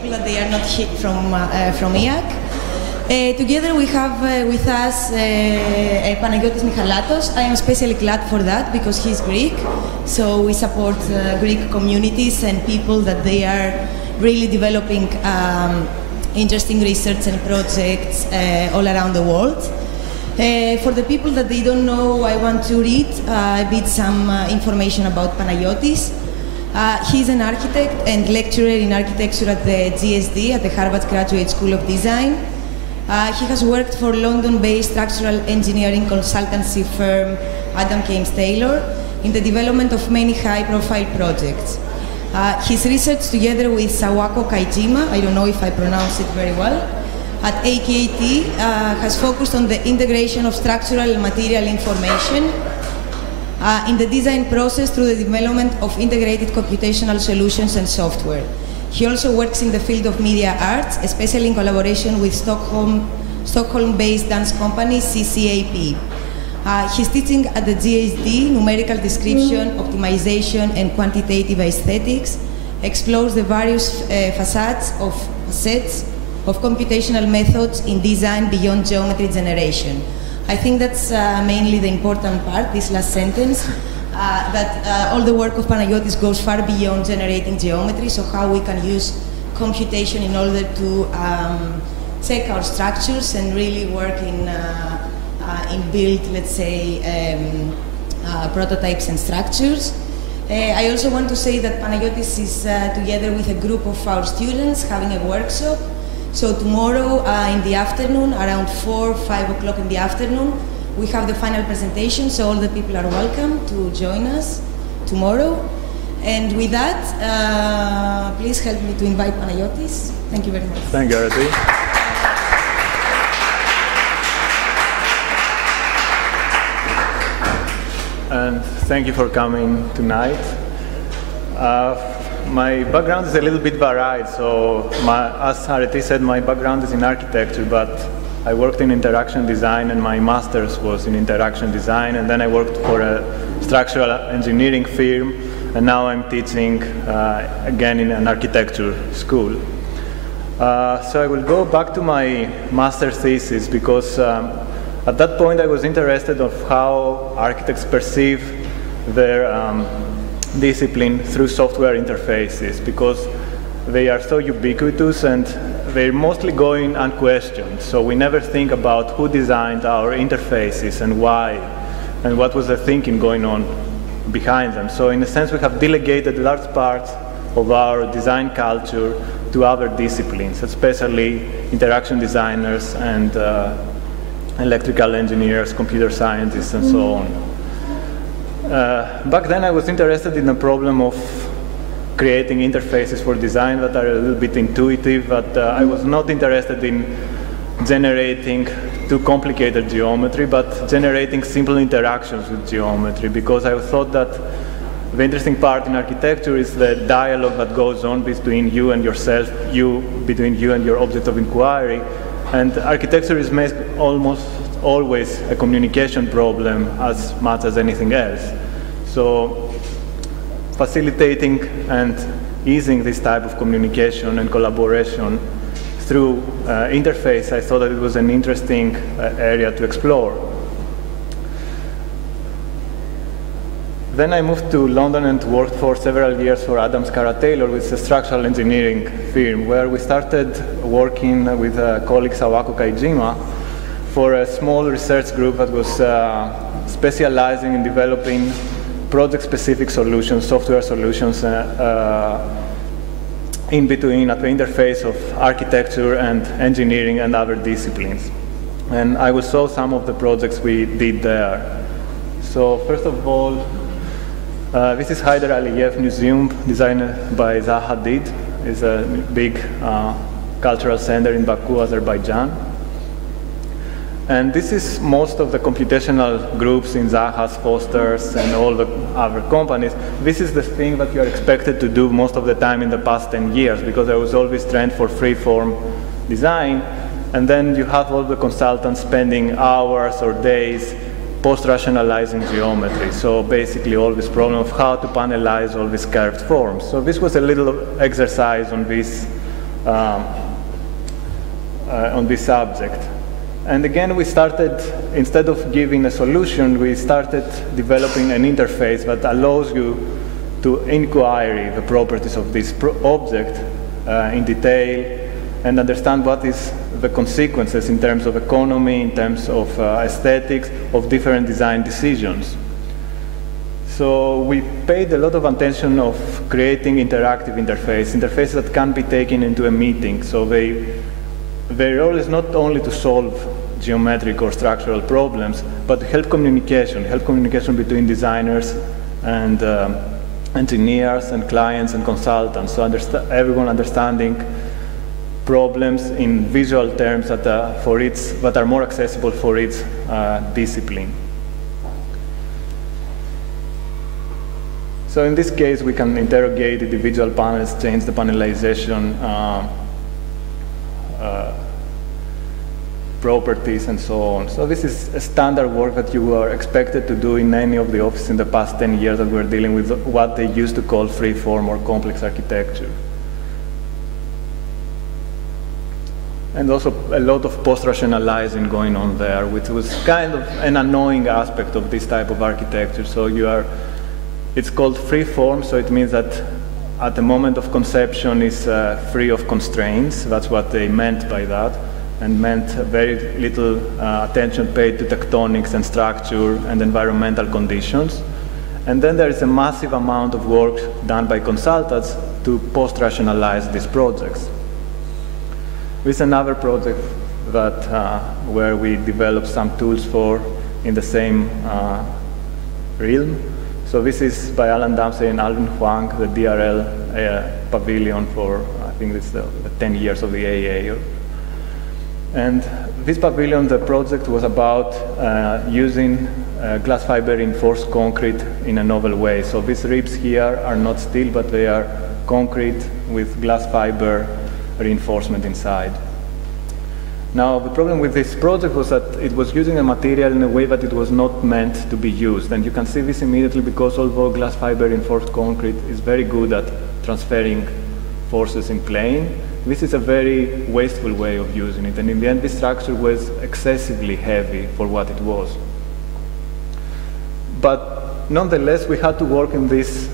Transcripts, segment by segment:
people that they are not from IAAC. Together we have with us Panagiotis Michalatos. I am especially glad for that because he's Greek, so we support Greek communities and people that they are really developing interesting research and projects all around the world. For the people that they don't know, I want to read a bit some information about Panagiotis. He's an architect and lecturer in architecture at the GSD, at the Harvard Graduate School of Design. He has worked for London-based structural engineering consultancy firm Adam James Taylor in the development of many high-profile projects. His research, together with Sawako Kaijima, I don't know if I pronounce it very well, at AKT, has focused on the integration of structural and material information in the design process through the development of integrated computational solutions and software. He also works in the field of media arts, especially in collaboration with Stockholm-based dance company CCAP. He's teaching at the GSD, numerical description, optimization, and quantitative aesthetics, explores the various facets of computational methods in design beyond geometry generation. I think that's mainly the important part, this last sentence. That all the work of Panagiotis goes far beyond generating geometry, so how we can use computation in order to check our structures and really work in build, let's say, prototypes and structures. I also want to say that Panagiotis is together with a group of our students having a workshop. So tomorrow in the afternoon, around 4 or 5 o'clock in the afternoon, we have the final presentation, so all the people are welcome to join us tomorrow. And with that, please help me to invite Panagiotis. Thank you very much. Thank you, Arati. And thank you for coming tonight. My background is a little bit varied, so as Arati said, my background is in architecture, but I worked in interaction design, and my master's was in interaction design, and then I worked for a structural engineering firm, and now I'm teaching again in an architecture school. So I will go back to my master's thesis because at that point I was interested in how architects perceive their discipline through software interfaces, because they are so ubiquitous and they're mostly going unquestioned. So we never think about who designed our interfaces and why, and what was the thinking going on behind them. So in a sense, we have delegated large parts of our design culture to other disciplines, especially interaction designers and electrical engineers, computer scientists, and so on. Back then, I was interested in the problem of creating interfaces for design that are a little bit intuitive, but I was not interested in generating too complicated geometry, but generating simple interactions with geometry, because I thought that the interesting part in architecture is the dialogue that goes on between you and yourself, between you and your object of inquiry, and architecture is almost always a communication problem as much as anything else. So facilitating and easing this type of communication and collaboration through interface, I thought that it was an interesting area to explore. Then I moved to London and worked for several years for Adam Taylor with a structural engineering firm, where we started working with colleague Sawako Kaijima for a small research group that was specializing in developing project-specific solutions, software solutions, in between, at the interface of architecture and engineering and other disciplines. And I will show some of the projects we did there. So first of all, this is Haider Aliyev Museum, designed by Zaha Hadid. It's a big cultural center in Baku, Azerbaijan. And this is most of the computational groups in Zaha's, Foster's, and all the other companies. This is the thing that you are expected to do most of the time in the past 10 years, because there was always trend for free-form design. And then you have all the consultants spending hours or days post-rationalizing geometry. So basically all this problem of how to panelize all these curved forms. So this was a little exercise on this on this subject. And again, we started, instead of giving a solution, we started developing an interface that allows you to inquire the properties of this object in detail and understand what is the consequences in terms of economy, in terms of aesthetics, of different design decisions. So we paid a lot of attention of creating interactive interfaces that can be taken into a meeting. So their role is not only to solve geometric or structural problems, but to help communication between designers and engineers and clients and consultants. So everyone understanding problems in visual terms that are more accessible for each discipline. So in this case, we can interrogate individual panels, change the panelization properties, and so on. So this is a standard work that you are expected to do in any of the offices in the past 10 years that we're dealing with what they used to call free-form or complex architecture. And also a lot of post-rationalizing going on there, which was kind of an annoying aspect of this type of architecture. So it's called free-form, so it means that at the moment of conception is free of constraints. That's what they meant by that, and meant very little attention paid to tectonics and structure and environmental conditions. And then there is a massive amount of work done by consultants to post-rationalize these projects. This is another project that where we developed some tools for in the same realm. So this is by Alan Dempsey and Alvin Huang, the DRL pavilion for, I think it's the 10 years of the IAAC. And this pavilion, the project was about using glass fiber reinforced concrete in a novel way. So these ribs here are not steel, but they are concrete with glass fiber reinforcement inside. Now, the problem with this project was that it was using a material in a way that it was not meant to be used. And you can see this immediately because although glass fiber reinforced concrete is very good at transferring forces in plane, this is a very wasteful way of using it. And in the end, this structure was excessively heavy for what it was. But nonetheless, we had to work in this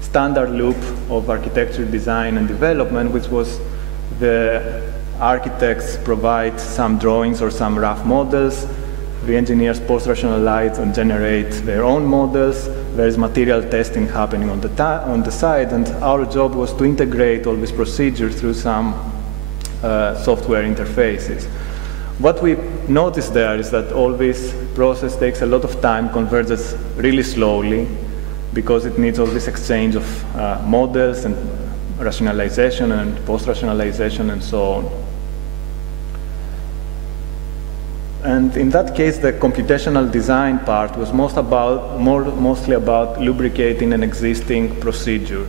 standard loop of architecture, design, and development, which was the architects provide some drawings or some rough models. The engineers post-rationalize and generate their own models. There is material testing happening on the side, and our job was to integrate all this procedure through some software interfaces. What we noticed there is that all this process takes a lot of time, converges really slowly, because it needs all this exchange of models and rationalization and post-rationalization and so on. And in that case, the computational design part was mostly about lubricating an existing procedure.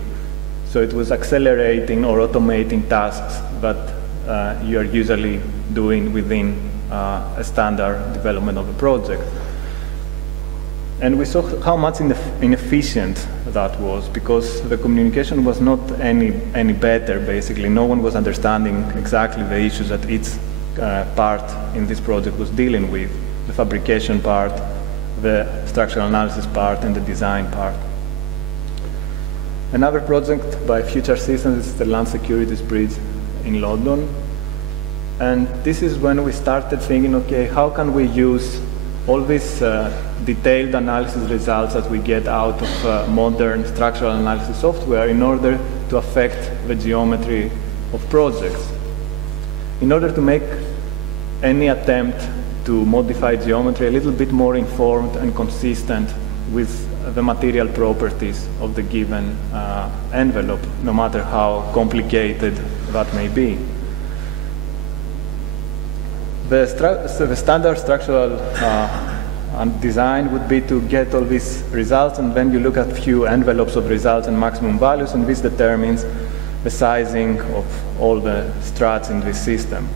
So it was accelerating or automating tasks that you are usually doing within a standard development of a project. And we saw how much inefficient that was, because the communication was not any better, basically. No one was understanding exactly the issues that each part in this project was dealing with, the fabrication part, the structural analysis part, and the design part. Another project by Future Systems is the Land Securities Bridge in London. And this is when we started thinking, okay, how can we use all these detailed analysis results that we get out of modern structural analysis software in order to affect the geometry of projects. In order to make any attempt to modify geometry a little bit more informed and consistent with the material properties of the given envelope, no matter how complicated that may be. The standard structural design would be to get all these results, and then you look at few envelopes of results and maximum values, and this determines the sizing of all the struts in this system.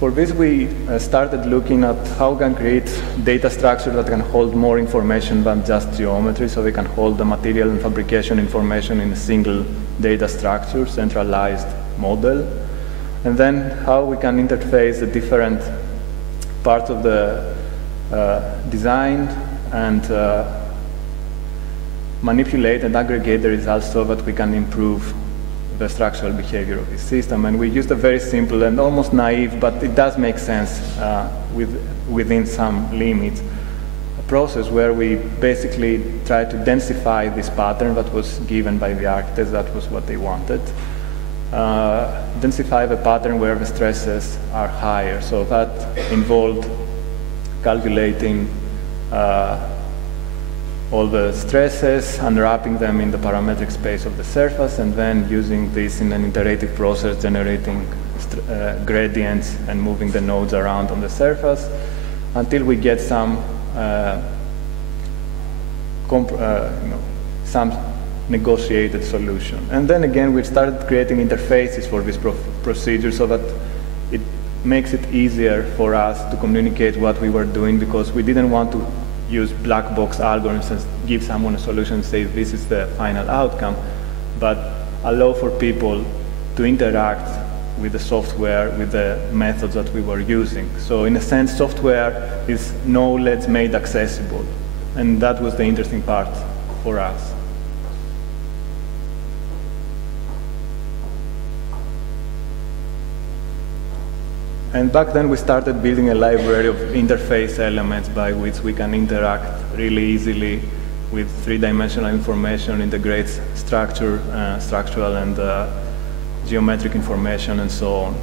For this, we started looking at how we can create data structures that can hold more information than just geometry, so they can hold the material and fabrication information in a single data structure, centralized model. And then how we can interface the different parts of the design and manipulate and aggregate the results so that we can improve the structural behavior of the system. And we used a very simple and almost naive, but it does make sense within some limits, a process where we basically try to densify this pattern that was given by the architects. That was what they wanted. Densify the pattern where the stresses are higher. So that involved calculating all the stresses, unwrapping them in the parametric space of the surface, and then using this in an iterative process, generating gradients and moving the nodes around on the surface until we get some some negotiated solution. And then again, we started creating interfaces for this procedure so that it makes it easier for us to communicate what we were doing, because we didn't want to use black box algorithms and give someone a solution and say this is the final outcome, but allow for people to interact with the software, with the methods that we were using. So in a sense, software is knowledge made accessible, and that was the interesting part for us. And back then, we started building a library of interface elements by which we can interact really easily with three-dimensional information, integrate structural and geometric information, and so on.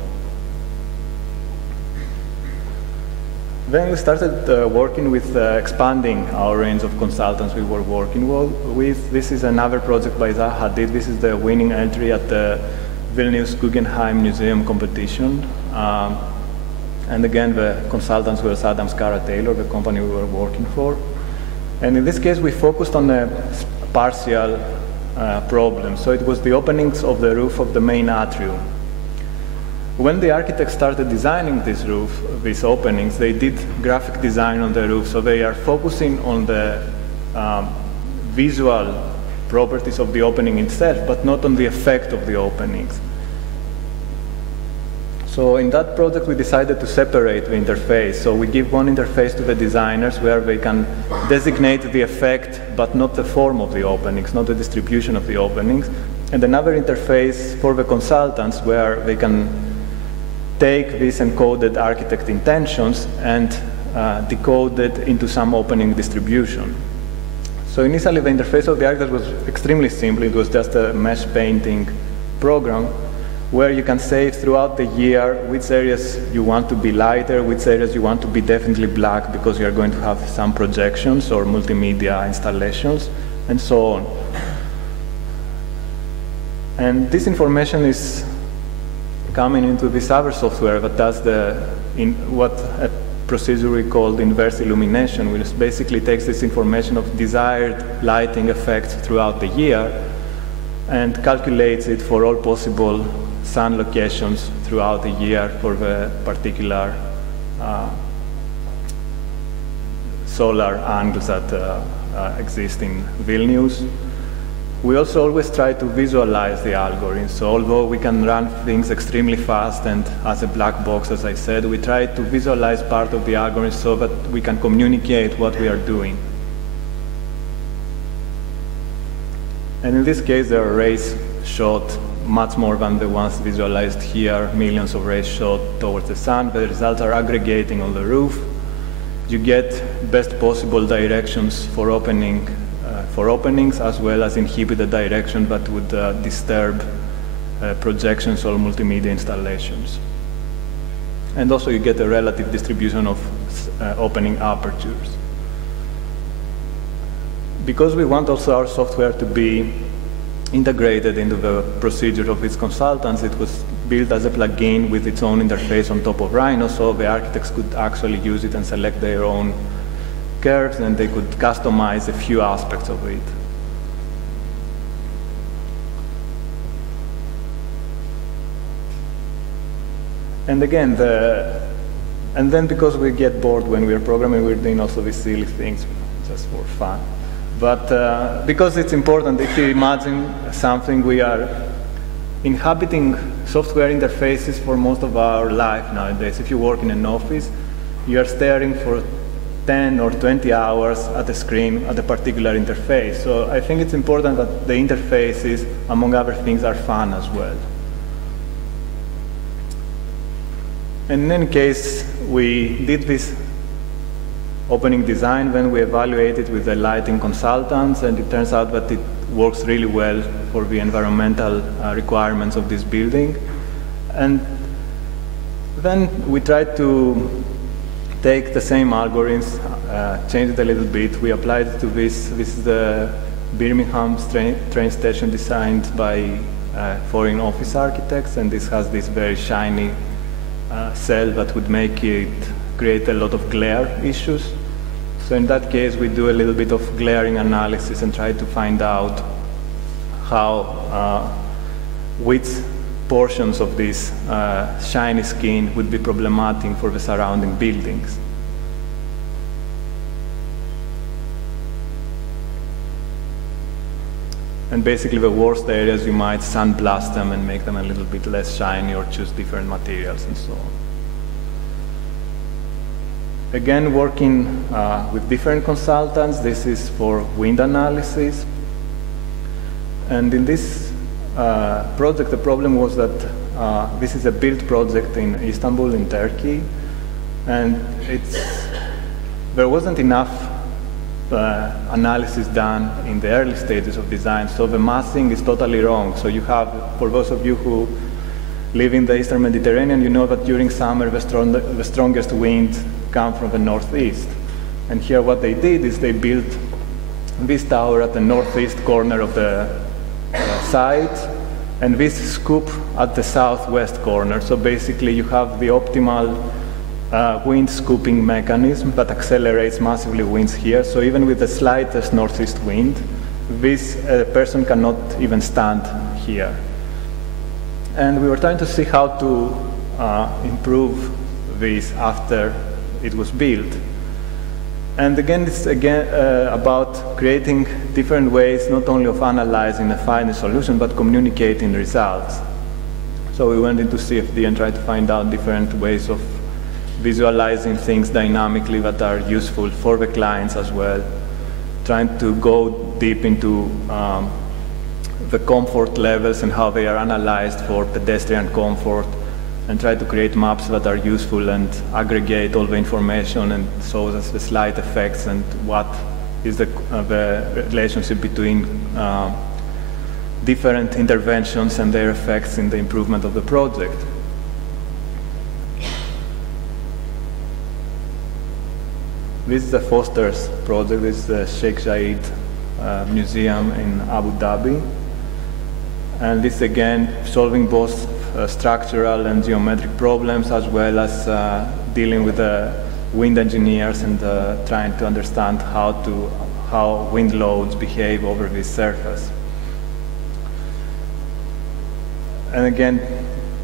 Then we started working with expanding our range of consultants we were working with. This is another project by Zaha Hadid. This is the winning entry at the Vilnius Guggenheim Museum competition. And again, the consultants were Adams Cara Taylor, the company we were working for. And in this case, we focused on a partial problem. So it was the openings of the roof of the main atrium. When the architects started designing this roof, these openings, they did graphic design on the roof. So they are focusing on the visual properties of the opening itself, but not on the effect of the openings. So in that project, we decided to separate the interface. So we give one interface to the designers where they can designate the effect, but not the form of the openings, not the distribution of the openings. And another interface for the consultants where they can take these encoded architect intentions and decode it into some opening distribution. So initially, the interface of the architect was extremely simple. It was just a mesh painting program where you can say throughout the year which areas you want to be lighter, which areas you want to be definitely black because you are going to have some projections or multimedia installations, and so on. And this information is coming into this other software that does what a procedure we called inverse illumination, which basically takes this information of desired lighting effects throughout the year and calculates it for all possible sun locations throughout the year for the particular solar angles that exist in Vilnius. We also always try to visualize the algorithm. So although we can run things extremely fast and as a black box, as I said, we try to visualize part of the algorithm so that we can communicate what we are doing. And in this case, there are rays shot much more than the ones visualized here, millions of rays shot towards the sun. The results are aggregating on the roof. You get best possible directions for openings, as well as inhibit the direction that would disturb projections or multimedia installations. And also you get a relative distribution of opening apertures. Because we want also our software to be integrated into the procedure of its consultants, it was built as a plugin with its own interface on top of Rhino, so the architects could actually use it and select their own curves, and they could customize a few aspects of it. And again, and then because we get bored when we're programming, we're doing also these silly things just for fun. But because it's important, if you imagine something, we are inhabiting software interfaces for most of our life nowadays. If you work in an office, you are staring for 10 or 20 hours at a screen at a particular interface. So I think it's important that the interfaces, among other things, are fun as well. And in any case, we did this opening design when we evaluated with the lighting consultants, and it turns out that it works really well for the environmental requirements of this building. And then we tried to take the same algorithms, change it a little bit. We applied it to this. This is the Birmingham train station designed by foreign office architects, and this has this very shiny cell that would make it create a lot of glare issues. So in that case, we do a little bit of glaring analysis and try to find out how, which portions of this shiny skin would be problematic for the surrounding buildings. And basically the worst areas, you might sandblast them and make them a little bit less shiny or choose different materials and so on. Again, working with different consultants. This is for wind analysis. And in this project, the problem was that this is a built project in Istanbul, in Turkey. And there wasn't enough analysis done in the early stages of design, so the massing is totally wrong. So you have, for those of you who live in the Eastern Mediterranean, you know that during summer the strongest wind comes from the northeast. And here what they did is they built this tower at the northeast corner of the site, and this scoop at the southwest corner. So basically you have the optimal wind scooping mechanism that accelerates massively winds here. So even with the slightest northeast wind, this person cannot even stand here. And we were trying to see how to improve this after it was built. And again, it's about creating different ways, not only of analyzing a final solution, but communicating results. So we went into CFD and tried to find out different ways of visualizing things dynamically that are useful for the clients as well, trying to go deep into the comfort levels and how they are analyzed for pedestrian comfort, and try to create maps that are useful and aggregate all the information and show us the slight effects and what is the relationship between different interventions and their effects in the improvement of the project. This is the Foster's project. This is the Sheikh Zayed Museum in Abu Dhabi. And this, again, solving both structural and geometric problems, as well as dealing with wind engineers and trying to understand how wind loads behave over this surface. And again,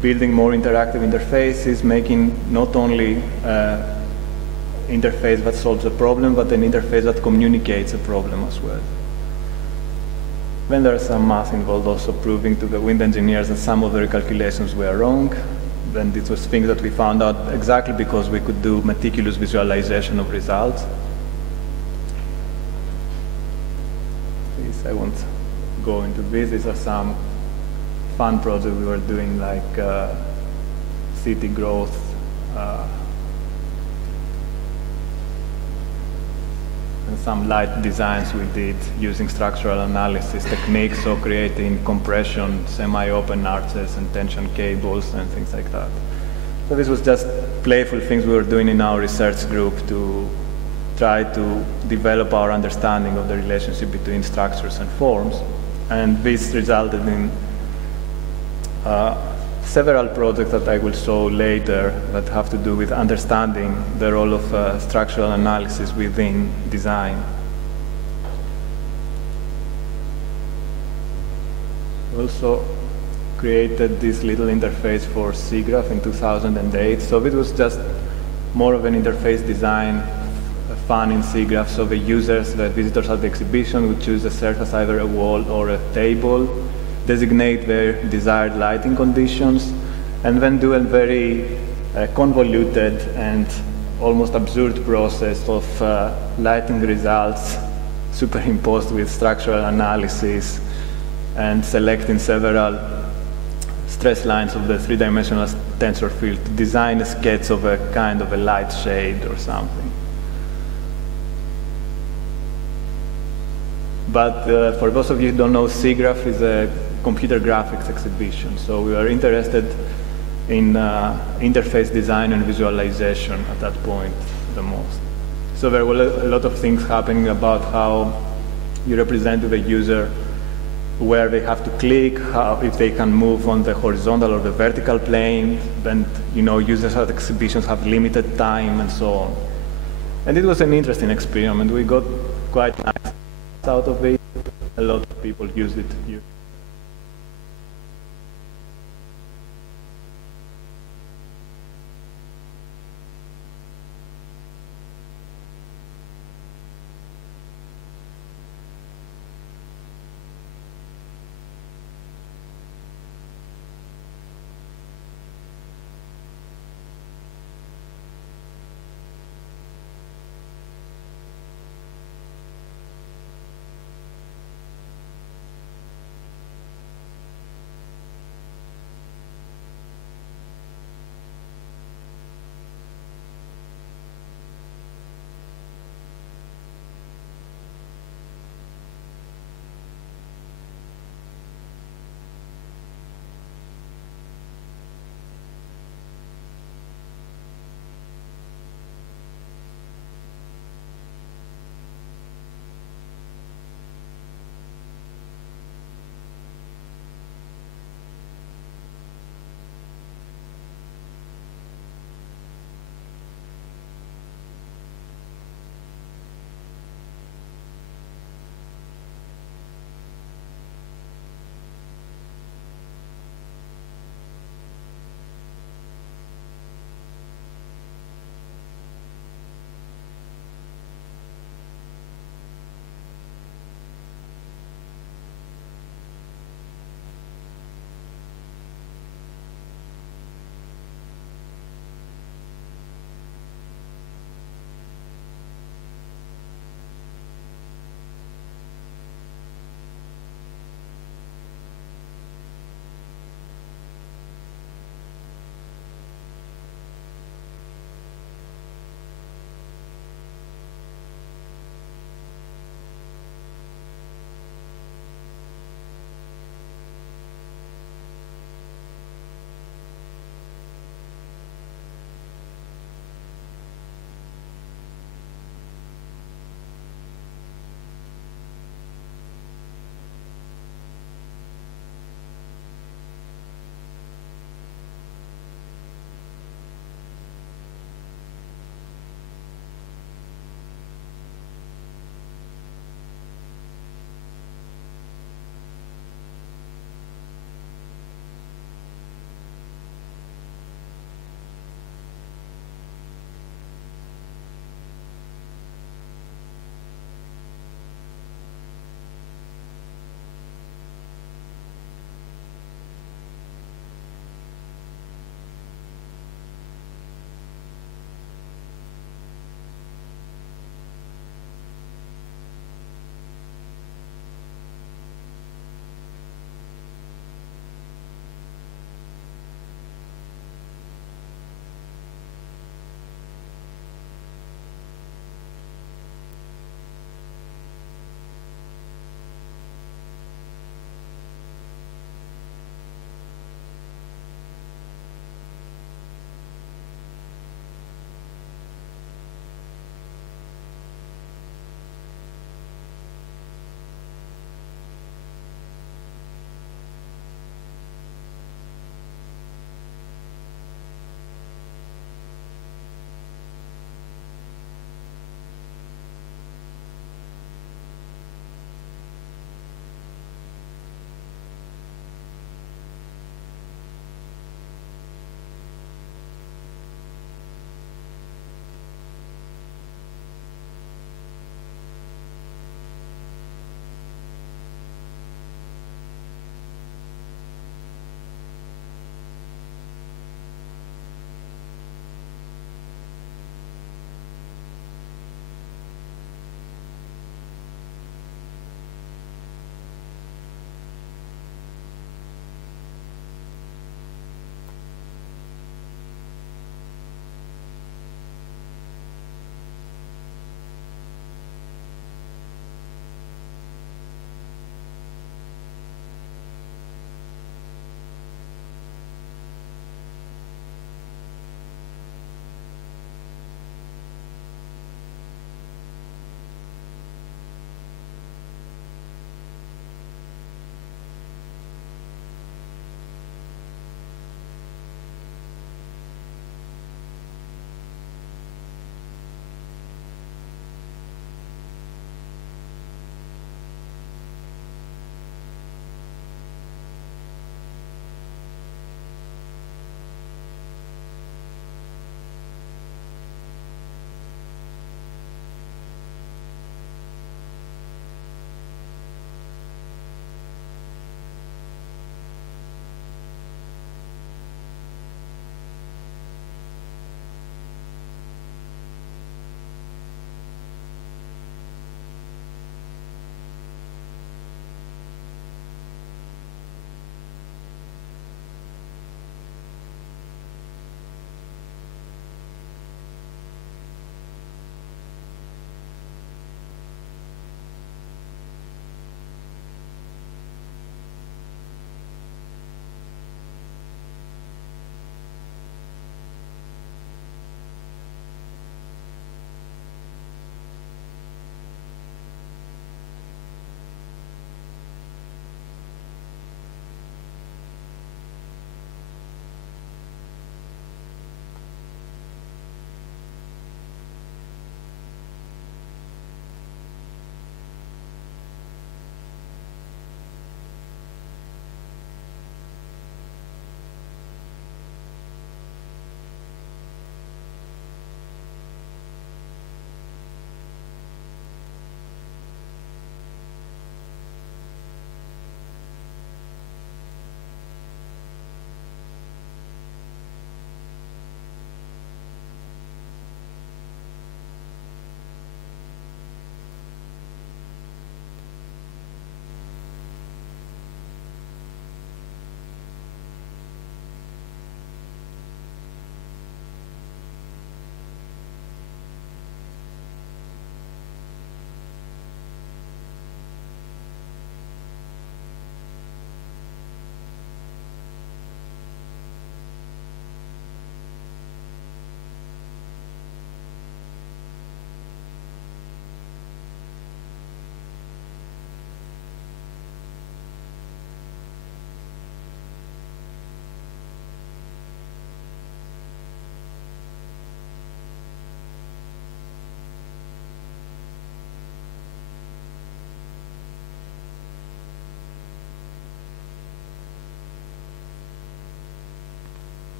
building more interactive interfaces, making not only interface that solves a problem, but an interface that communicates a problem as well. Then there's some math involved, also proving to the wind engineers that some of the recalculations were wrong. Then this was things that we found out exactly because we could do meticulous visualization of results. I won't go into this. These are some fun projects we were doing, like city growth, and some light designs we did using structural analysis techniques, so creating compression, semi-open arches and tension cables and things like that. So this was just playful things we were doing in our research group to try to develop our understanding of the relationship between structures and forms. And this resulted in several projects that I will show later that have to do with understanding the role of structural analysis within design. Also, created this little interface for SIGGRAPH in 2008. So it was just more of an interface design, fun in SIGGRAPH. So the users, the visitors at the exhibition would choose a surface, either a wall or a table, designate their desired lighting conditions, and then do a very convoluted and almost absurd process of lighting results superimposed with structural analysis and selecting several stress lines of the three-dimensional tensor field to design a sketch of a kind of a light shade or something. But for those of you who don't know, SIGGRAPH is a computer graphics exhibition. So we are interested in interface design and visualization at that point the most. So there were a lot of things happening about how you represent to the user where they have to click, if they can move on the horizontal or the vertical plane, and users at exhibitions have limited time and so on. And it was an interesting experiment. We got quite nice out of it. A lot of people used it.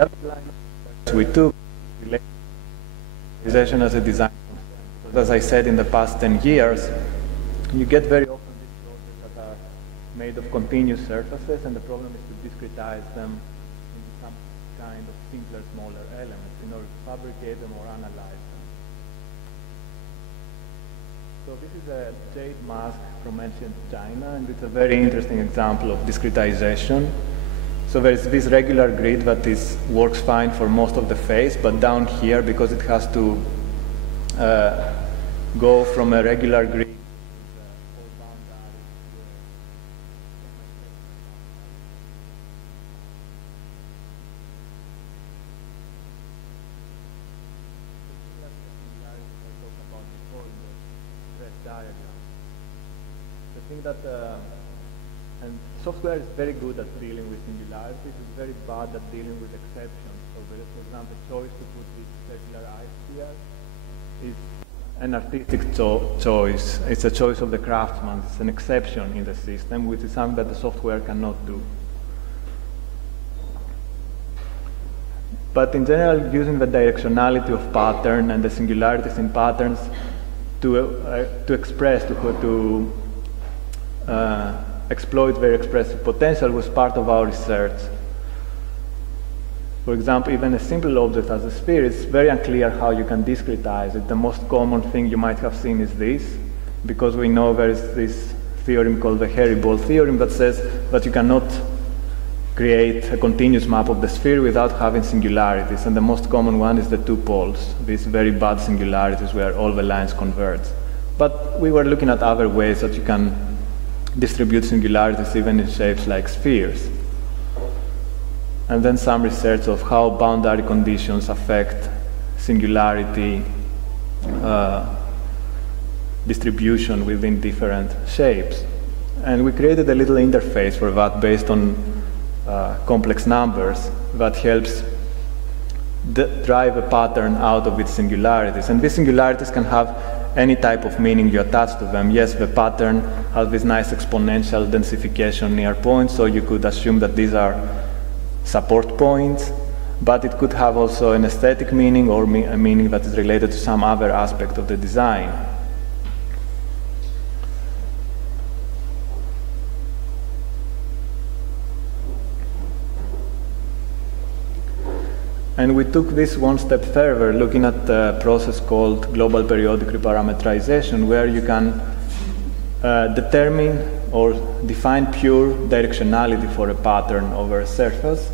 The other line of research we took relationalization as a design concern. Because as I said, in the past 10 years, you get very often these projects that are made of continuous surfaces, and the problem is to discretize them into some kind of simpler, smaller elements in order to fabricate them or analyze them. So this is a Jade Mask from ancient China, and it's a very interesting example of discretization. So there is this regular grid that works fine for most of the face, but down here, because it has to go from a regular grid and software is very good at dealing with singularities, it's very bad at dealing with exceptions. So there is, for example, choice to put this circular eye here is an artistic choice. It's a choice of the craftsman. It's an exception in the system, which is something that the software cannot do. But in general, using the directionality of pattern and the singularities in patterns to express, to exploit their expressive potential was part of our research. For example, even a simple object as a sphere, it's very unclear how you can discretize it. The most common thing you might have seen is this, because we know there is this theorem called the hairy ball theorem that says that you cannot create a continuous map of the sphere without having singularities, and the most common one is the two poles, these very bad singularities where all the lines converge. But we were looking at other ways that you can distribute singularities even in shapes like spheres. And then some research of how boundary conditions affect singularity distribution within different shapes. And we created a little interface for that based on complex numbers that helps drive a pattern out of its singularities. And these singularities can have any type of meaning you attach to them. Yes, the pattern has this nice exponential densification near points, so you could assume that these are support points, but it could have also an aesthetic meaning or a meaning that is related to some other aspect of the design. And we took this one step further, looking at a process called global periodic reparameterization, where you can determine or define pure directionality for a pattern over a surface.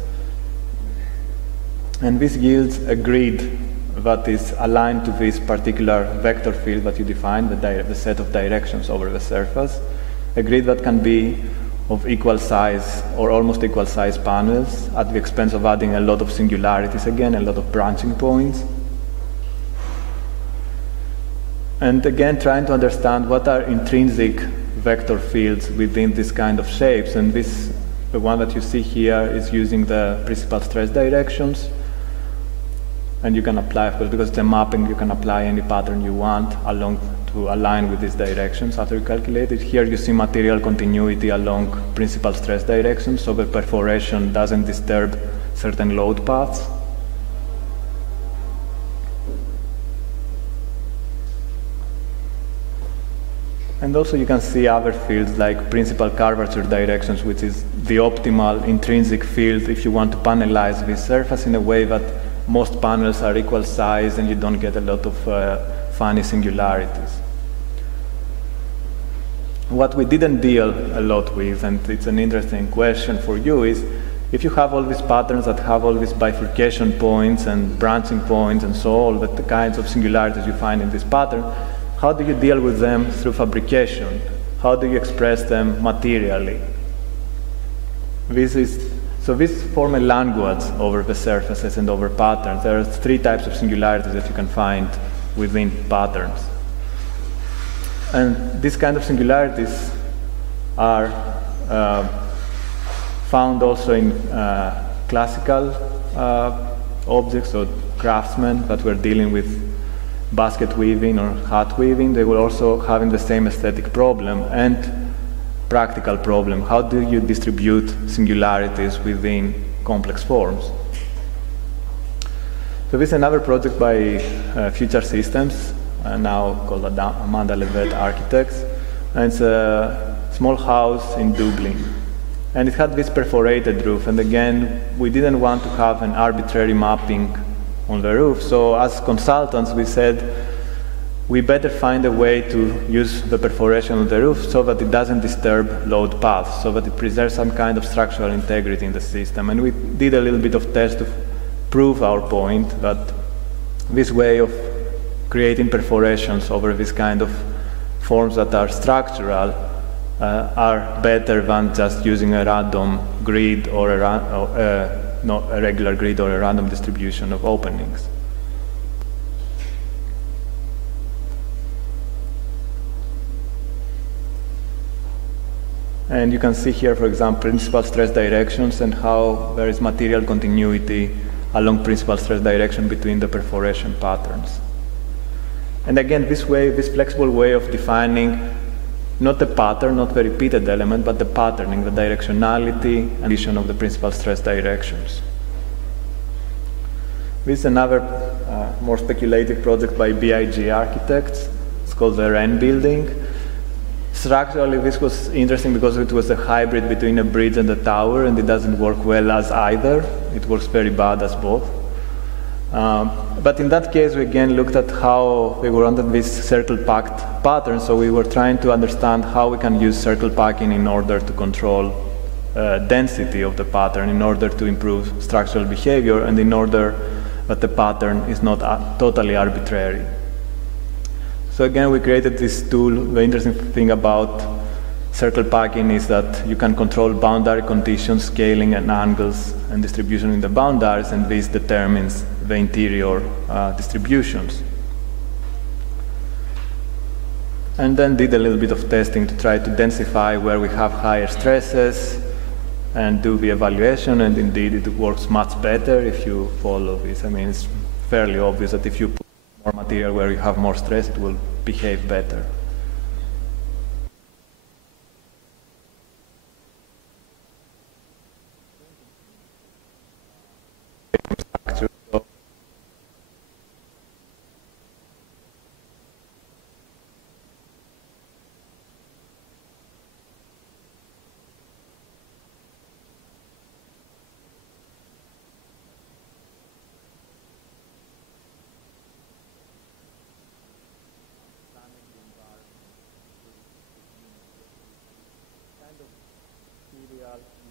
And this yields a grid that is aligned to this particular vector field that you define, the set of directions over the surface. A grid that can be of equal size or almost equal size panels at the expense of adding a lot of singularities again, a lot of branching points. And again, trying to understand what are intrinsic vector fields within this kind of shapes. And this, the one that you see here, is using the principal stress directions. And you can apply, of course, because it's a mapping, you can apply any pattern you want along to align with these directions after you calculate it. Here you see material continuity along principal stress directions, so the perforation doesn't disturb certain load paths. And also you can see other fields like principal curvature directions, which is the optimal intrinsic field if you want to panelize this surface in a way that most panels are equal size and you don't get a lot of funny singularities. What we didn't deal a lot with, and it's an interesting question for you, is if you have all these patterns that have all these bifurcation points and branching points and so all the kinds of singularities you find in this pattern, how do you deal with them through fabrication? How do you express them materially? So this forms a language over the surfaces and over patterns. There are three types of singularities that you can find within patterns. And these kind of singularities are found also in classical objects or craftsmen that were dealing with basket weaving or hat weaving. They were also having the same aesthetic problem and practical problem. How do you distribute singularities within complex forms? So this is another project by Future Systems, now called Amanda Levet Architects. And it's a small house in Dublin. And it had this perforated roof. And again, we didn't want to have an arbitrary mapping on the roof. So as consultants, we said, we better find a way to use the perforation on the roof so that it doesn't disturb load paths, so that it preserves some kind of structural integrity in the system. And we did a little bit of test to prove our point that this way of creating perforations over this kind of forms that are structural are better than just using a random grid or not a regular grid or a random distribution of openings. And you can see here, for example, principal stress directions and how there is material continuity along principal stress direction between the perforation patterns. And again, this flexible way of defining not the pattern, not the repeated element, but the patterning, the directionality and addition of the principal stress directions. This is another more speculative project by BIG architects. It's called the Wren building. Structurally, this was interesting because it was a hybrid between a bridge and a tower, and it doesn't work well as either. It works very bad as both. But in that case, we again looked at how we were under this circle-packed pattern, so we were trying to understand how we can use circle packing in order to control density of the pattern, in order to improve structural behavior, and in order that the pattern is not totally arbitrary. So again, we created this tool. The interesting thing about circle packing is that you can control boundary conditions, scaling and angles and distribution in the boundaries, and this determines the interior distributions. And then did a little bit of testing to try to densify where we have higher stresses and do the evaluation, and indeed it works much better if you follow this. I mean, it's fairly obvious that if you put more material where you have more stress, it will behave better.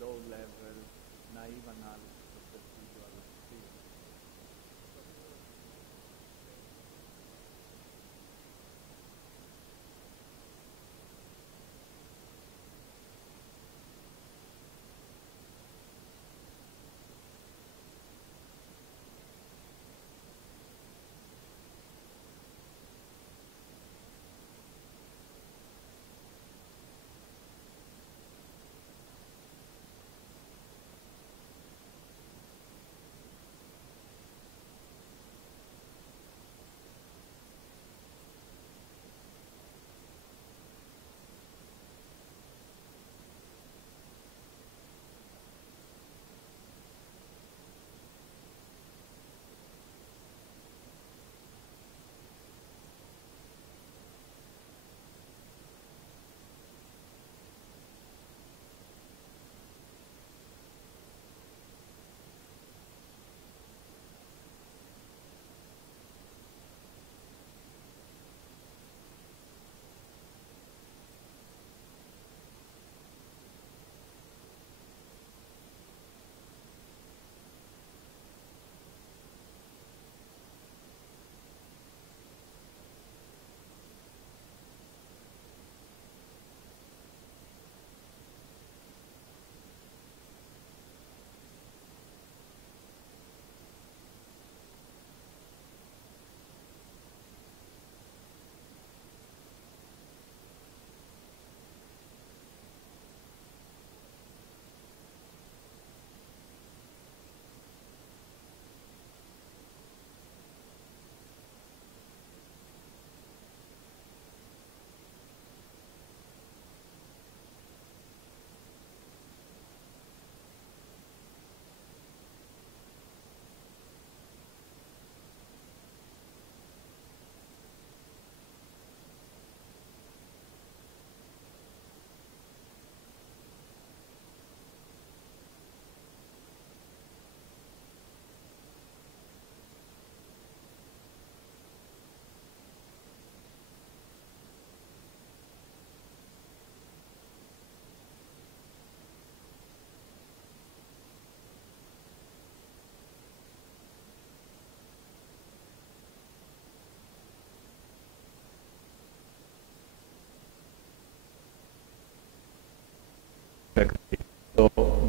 Low-level, naive analysis of the visual field.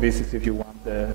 this is if you want the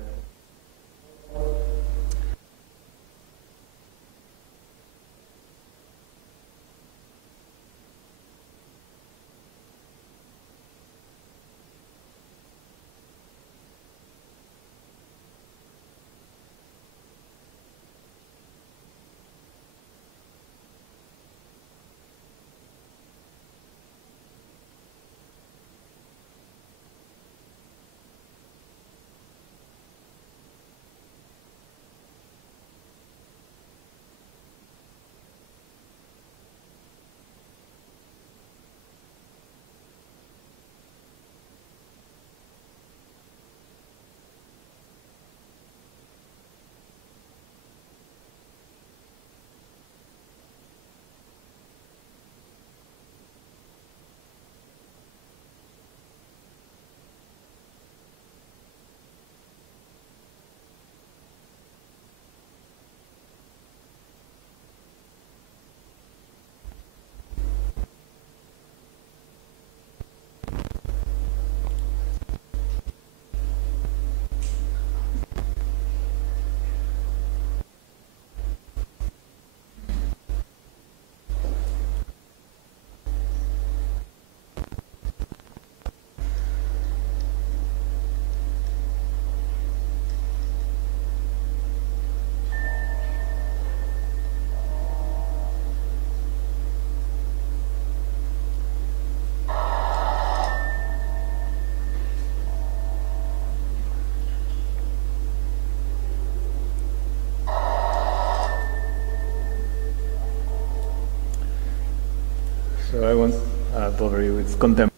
So I want to overview its contemporary.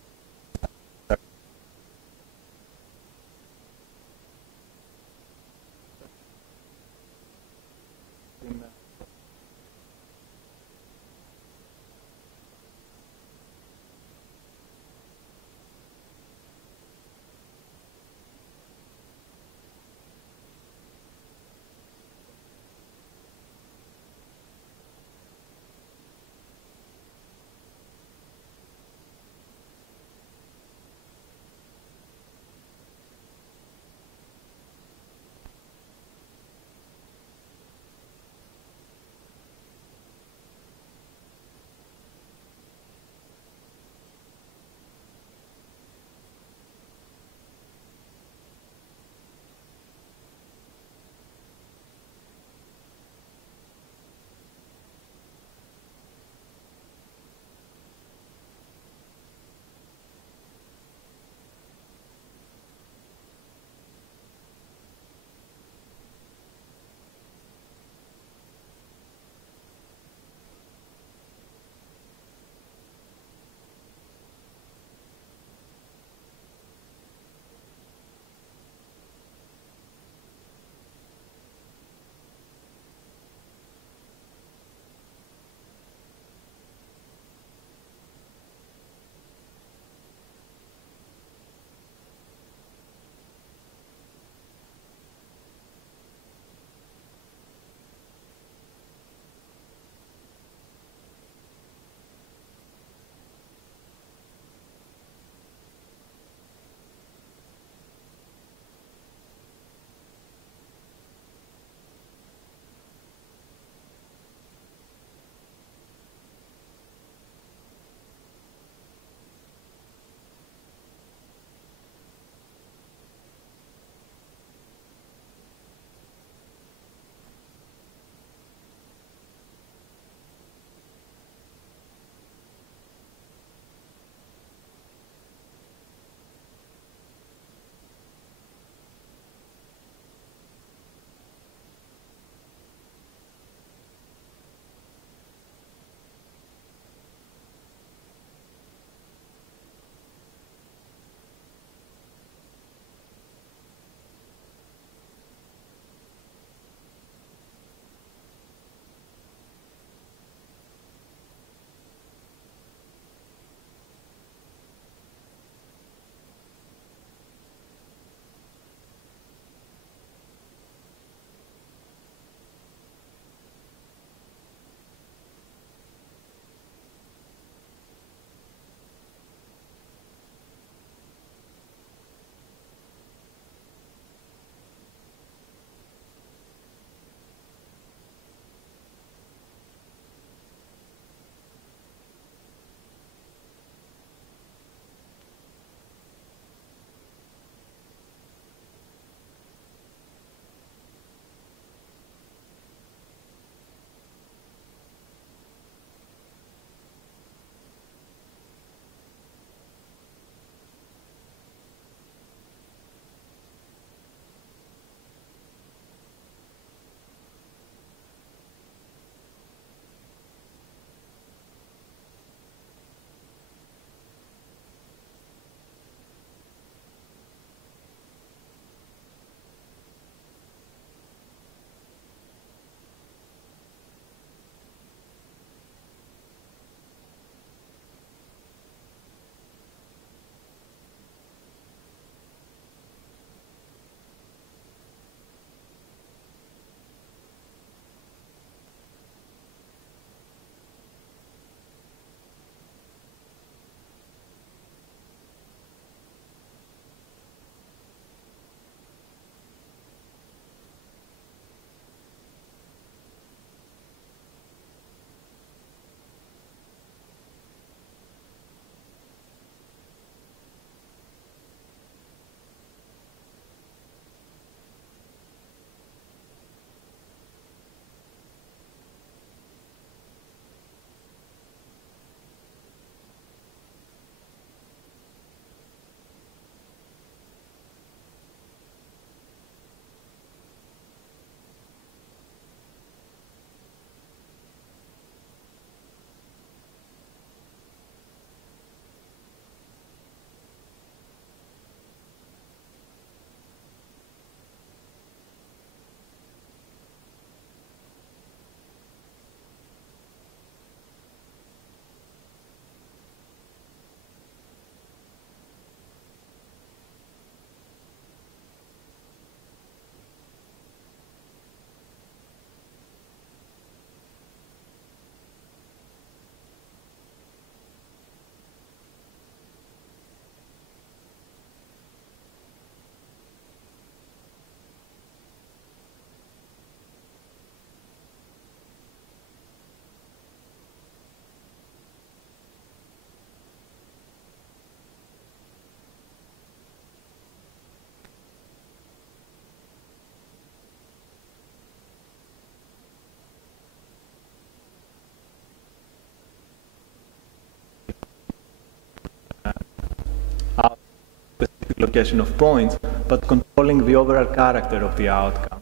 location of points, but controlling the overall character of the outcome.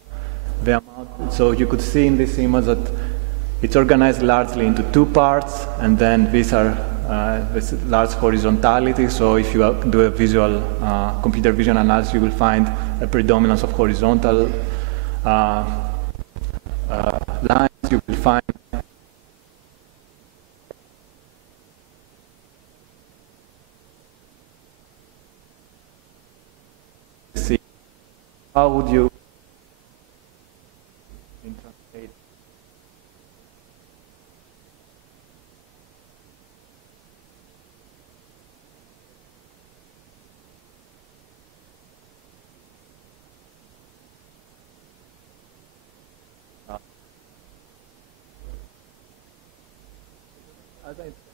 The amount, so you could see in this image that it's organized largely into two parts, and then these are this large horizontality. So if you do a visual computer vision analysis, you will find a predominance of horizontal lines. You will find see how would you interpret as I